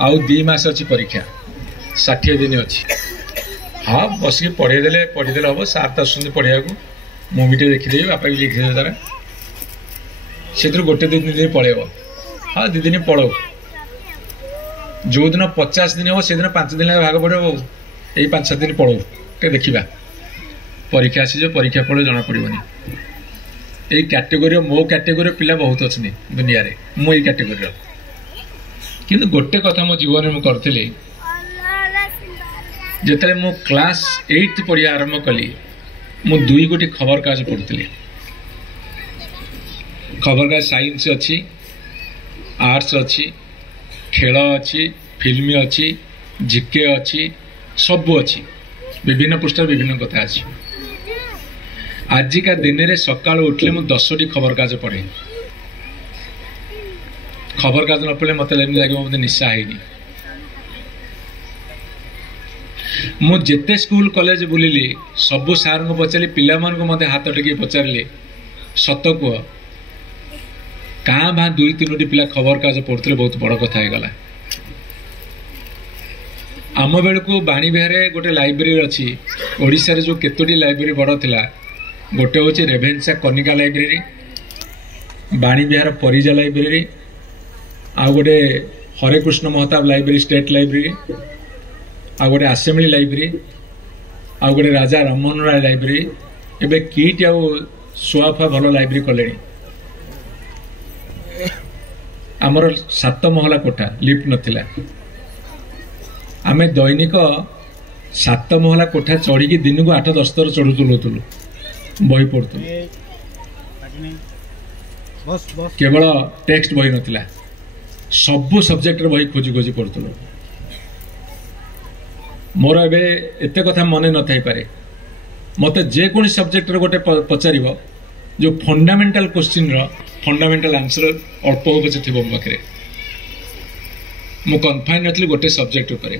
आउ 2 मास अच्छी परीक्षा 60 दिन अच्छी हाँ बसिक पढ़ेदेले हम सार तो आसुँच पढ़ाया मुवीटे देखीदेवी बापा भी लिखिदे तारा से गोटे 2 दिन पलैब हाँ 2 दिन पढ़ो जो दिन 50 दिन हम से दिन 5 दिन भाग पड़े यही 5-7 दिन पढ़ो टे देखा परीक्षा आसी परीक्षा फल जना पड़ोनी यही कैटेगोरी मो कैटेगोरी पिला बहुत अच्छे दुनिया रे मो यही कैटेगोरी किंतु गोटे कथा मो जीवन में करी जिते मु क्लास 8 पढ़िया आरंभ कली मु 2 गोटी खबर कागज पढ़ुली खबर कागज साइंस अच्छी आर्ट्स अच्छी खेल अच्छी फिल्म अच्छी जीके अच्छी सब अच्छी विभिन्न पृष्ठ विभिन्न कथा अच्छी आजिका दिन में सकाल उठले मु 10टी खबर कागज पढ़े खबर कागज न पढ़े मत लगे मत निशा है मु जेते स्कूल कॉलेज बुलिली सबु सार को पचारि पिला मान को मते हाथ टेकी पचारे सत कह क्या भा 2-3टी पिला खबर कागज पढ़ुते बहुत बड़ कथा है गला आम बेल को बाणी बिहार गोटे लाइब्रेरी अच्छी ओडिशा रे जो केतोटी लाइब्रेरी बड़ थिला गोटे हूँ रेभेन्सा कनिका लाइब्रेरी बाणी बिहार परिजा लाइब्रेरी आ गोटे Harekrushna Mahtab library state library आ गोटे आसेम्बली लाइब्रेरी आ गोटे राजा राममोहन राय लाइब्रेरी एबे किट आ सुआफा भल लाइब्रेरी कले आमर 7 महला कोठा लिफ्ट नथिला आमे दैनिक 7 महला कोठा चढ़ी दिन को 8-10 थर चढ़ुलु बही पढ़ुलु केवल टेक्स्ट बही नथिला सबु सब्जेक्ट बही खोजी खोजी पढ़ुलु मोर एबे एते कथा मने न थाई पारे मते जे कोनी सब्जेक्ट रे गोटे पचारिब जो फंडामेंटल क्वेश्चन रो फंडामेंटल आंसर अल्प हो पछे थिबो मो पाखरे मु कन्फाइन नथली गोटे सब्जेक्ट ऊपर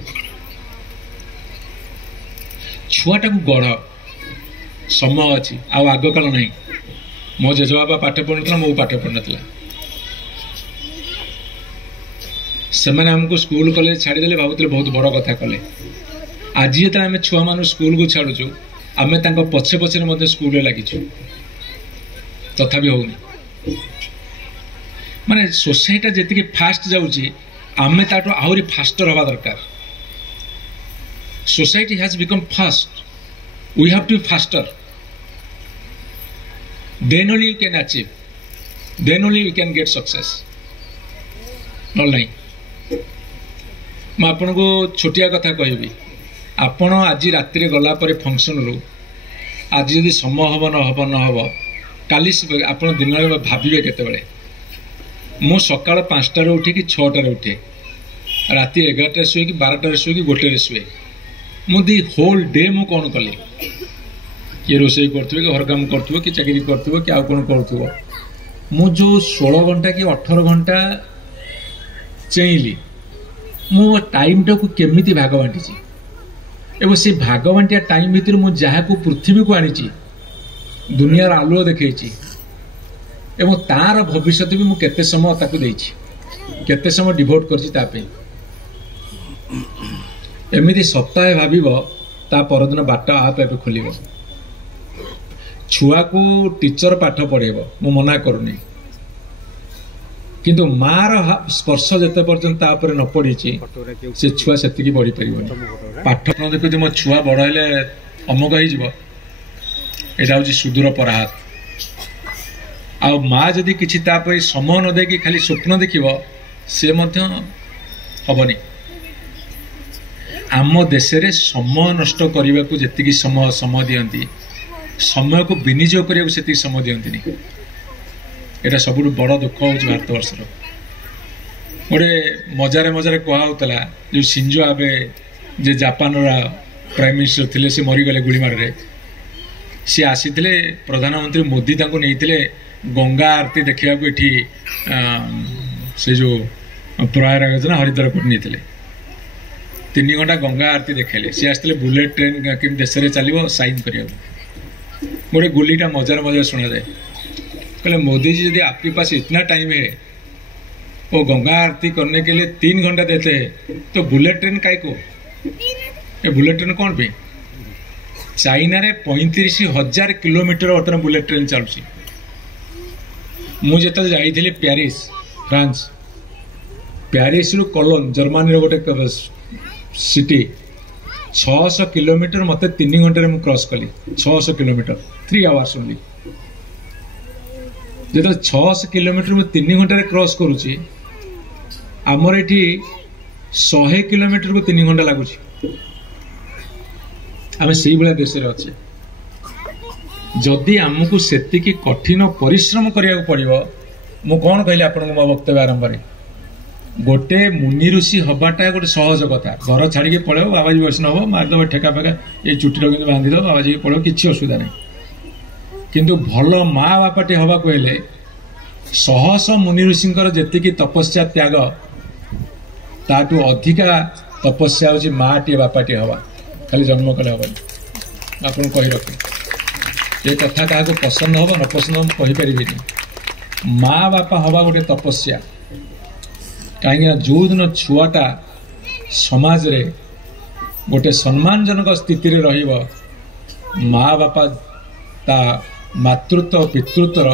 छुआटा को गढ़ समय अच्छी आग काल ना मो जेजेबापा पाठ पढ़ुला मो पाठ पढ़ ना से आमको स्कूल कॉलेज छाड़ीदे भावुले बहुत बड़ कथा कले आज जो आम छुआ मान स्कूल को छाड़ुचु आम पछे पछे स्कूल लगिचु तथापि होनी माने सोसाइटी जी फास्ट जाऊँगी आमे ताटो आहुरी फास्टर हवा दरकार society has become fast we have to be faster then only you can achieve then only you can get success नहीं मैं आपन को छोटिया कथा कहबी आपण आज राति गला पर फंक्शन रू आज यदि समय हम न हम काली आपण दिन में भावे केतबेले मु सकाल 5टार उठिकी 6टार उठे राति 11टार शुए कि 12टार शुए कि 1टार शुए मु दी होल डे मु कौन कली किए रोषे करुवे कि घर काम करुवे कि चाकरी करुवे कि आउ कौन करुव मु जो 16 घंटा कि 18 घंटा चेइली मु टाइम टाक केमिति भाग बांटी एवं से भाग बांटिया टाइम भितर मु जहाँ को पृथ्वी को आनी दुनियार आलुओ देखी एवं तार भविष्य भी मुझे केते समय ताकू केते समय डिवोट कर एमती सप्ताहे भाव परदिन बाट आप एवं खोल छुआ को टीचर पाठ पढ़ेब मु मना करूनी किंतु मार स्पर्श जिते पर्यंत न पड़ी से छुआ से बढ़ी पार पाठ न देखो मो छुआ बड़ हेले अमुक हो सुदूर पराहात आ माँ जदि किसी समय न देकी खाली स्वप्न देखिब सी हेनी आम देश रे समय नष्ट करने को जी समय दियंती समय को विनियोग करने को समय दियंती एटा सब बड़ दुख हो भारत वर्षर गोटे मजारे मजारे कहला जो सिंजो आबे जे जापान प्राइम मिनिस्टर थिले से मरीगले गुड़ीमार सी आसी प्रधानमंत्री मोदी तांको नहीं गंगा आरती देखा ये से जो प्रयागराज ना हरिद्वार को नहीं 3 घंटा गंगा आरती देखेले सी आसते बुलेट ट्रेन कि देश में चलो साइन कर गोटे गुलीटा मजार मजार शुणा जाए कहले मोदी जी यदि आपके पास इतना टाइम है वो गंगा आरती करने के लिए 3 घंटा देते हैं, तो बुलेट ट्रेन काय को? ये बुलेट ट्रेन कौन पे? चाइना रे 35,000 किलोमीटर बर्तमान बुलेट ट्रेन चलुची। मुझे जाइली प्यारिस फ्रांस, प्यारिस रु कोलोन जर्मनी गोटे सिटी 600 किलोमीटर मत 3 घंटे में क्रॉस कली। 600 किलोमीटर 3 आवर्स ओनली। जो 600 किलोमीटर में 3 घंटे क्रॉस करुची, आमर ये 100 किलोमीटर को 3 घंटा लगुच। आम से भाया देश में अच्छे। जदि आमको से कठिन परिश्रम करने पड़ो, मु कौन कहली आपको मो वक्तव्य आरंभ में, गोटे मुनि ऋषि हवाटा गोटे सहज कथा। घर छाड़ी पड़ो, बाबाजी वैष्णव मारिदेव ठेका फेका ये चुटी रखी बांधिदेव, बाबाजी पड़ो, किसी असुविधा नहीं। किंतु भल माँ बापाटे हवा कहले 100 मुनि ऋषि जी तपस्या त्याग ताठू अधिका तपस्या हूँ माँटे बापाटे हवा। खाली जन्म कले हम आप कही रखे ये कथा क्या पसंद हम न पसंद हम कहीपर। माँ बापा हवा गोटे तपस्या। कहीं जो दिन छुआटा समाज रे गोटे सम्मानजनक स्थिति रे रहिबो, माँ बापा ता मातृत्व पितृत्वर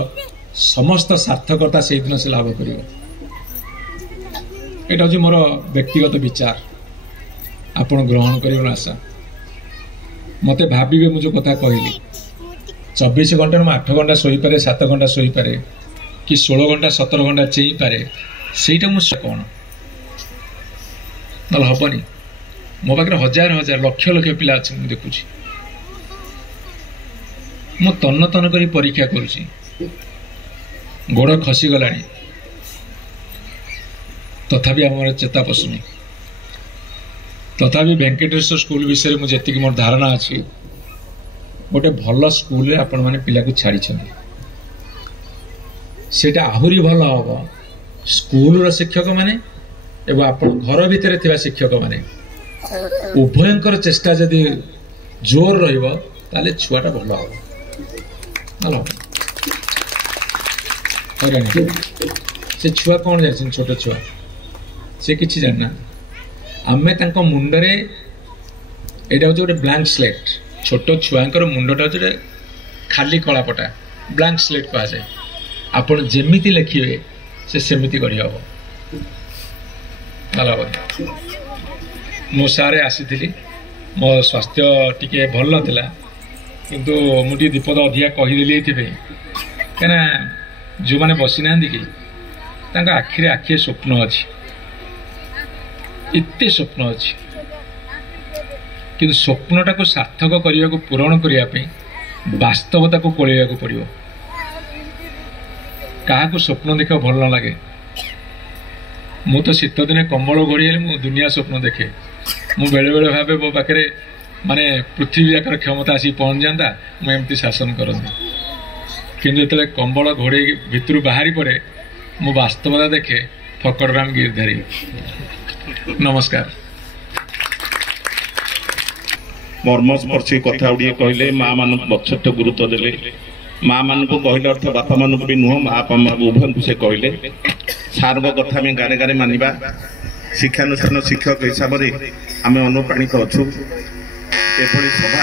समस्त सार्थकता से दिन से लाभ कर। यहाँ हूँ मोर व्यक्तिगत विचार, आपण ग्रहण कर आशा। मत भावे मुझे कथा कहली 24 घंटे में 8 घंटा शोपे, 7 घंटा शोपे कि 16 घंटा 17 घंटा चेई पारे, ସେଇଟା ମୁଁ କଣ ନହେଲେ ହବନି। ମୋ ପାଖରେ ହଜାର ହଜାର ଲକ୍ଷ ଲକ୍ଷ ପିଲା ଅଛନ୍ତି, ମୁଁ ଦେଖୁଛି। ମୁଁ ତନ୍ନ ତନ୍ନ କରି ପରୀକ୍ଷା କରୁଛି, ଗୋଡ଼ ଖସିଗଲାଣି, ତଥାପି ଆମର ଚେତା ପଶୁନି। ତଥାପି ଭେଙ୍କଟେଶ୍ୱର ସ୍କୁଲ ବିଷୟରେ ମୁଁ ଯେତିକି ମୋର ଧାରଣା ଅଛି, ଗୋଟେ ଭଲ ସ୍କୁଲରେ ଆପଣମାନେ ପିଲାକୁ ଛାଡ଼ିଛନ୍ତି, ସେଇଟା ଆହୁରି ଭଲ ହବ स्कूल शिक्षक माने एवं आप घर भितर थिबा शिक्षक माने उभयंकर चेष्टा जदि जोर रहिबो ताले छुआटा भल हम। से छुआ कौन जान छोट छुआ से किसी जानना। आमे तांको मुंडरे एटा होचे गोटे ब्लैंक स्लेट। छोट छुआंकर मुंडटा होचे खाली कलापटा ब्लैंक स्लेट कहा जाए। आपण जेमिति लिखिबे से सेमिति करी हम भल। मो सारे आसी मो स्वास्थ्य टिके भल नाला किंतु मुझे दीपद अधिका कहीदेली कहीं जो मैंने बसी ना कि आखिरे आखिए स्वप्न अच्छी एते स्वप्न अच्छी कि स्वप्नटा को सार्थक करने को पूरण करने वास्तवता को कोलेया को पड़ो। क्या स्वप्न देखा भल न लगे। मु तो शीत दिन कंबल घोड़ी मु दुनिया स्वप्न देखे। मु बेले बेले भावे मो पाखे माने पृथ्वी जाकर क्षमता आसी पहुंच जाता मुझे शासन करती, किंतु जो कंबल घोड़े भितर बाहरी पड़े मु वास्तवता देखे फकड़राम गिरधारी। नमस्कार। मर्मस्पर्शी कथा गुड़िए कहले माँ मान बचत गुरुत्व देले। माँ मान को कहले अर्थ बापा मान भी नुह माँ उभय को से कहले सार्व कथा में गारे गारे मानिबा। शिक्षानुष्ठान शिक्षक हिसाब से आम अनुप्राणित अच्छु। एभली सभा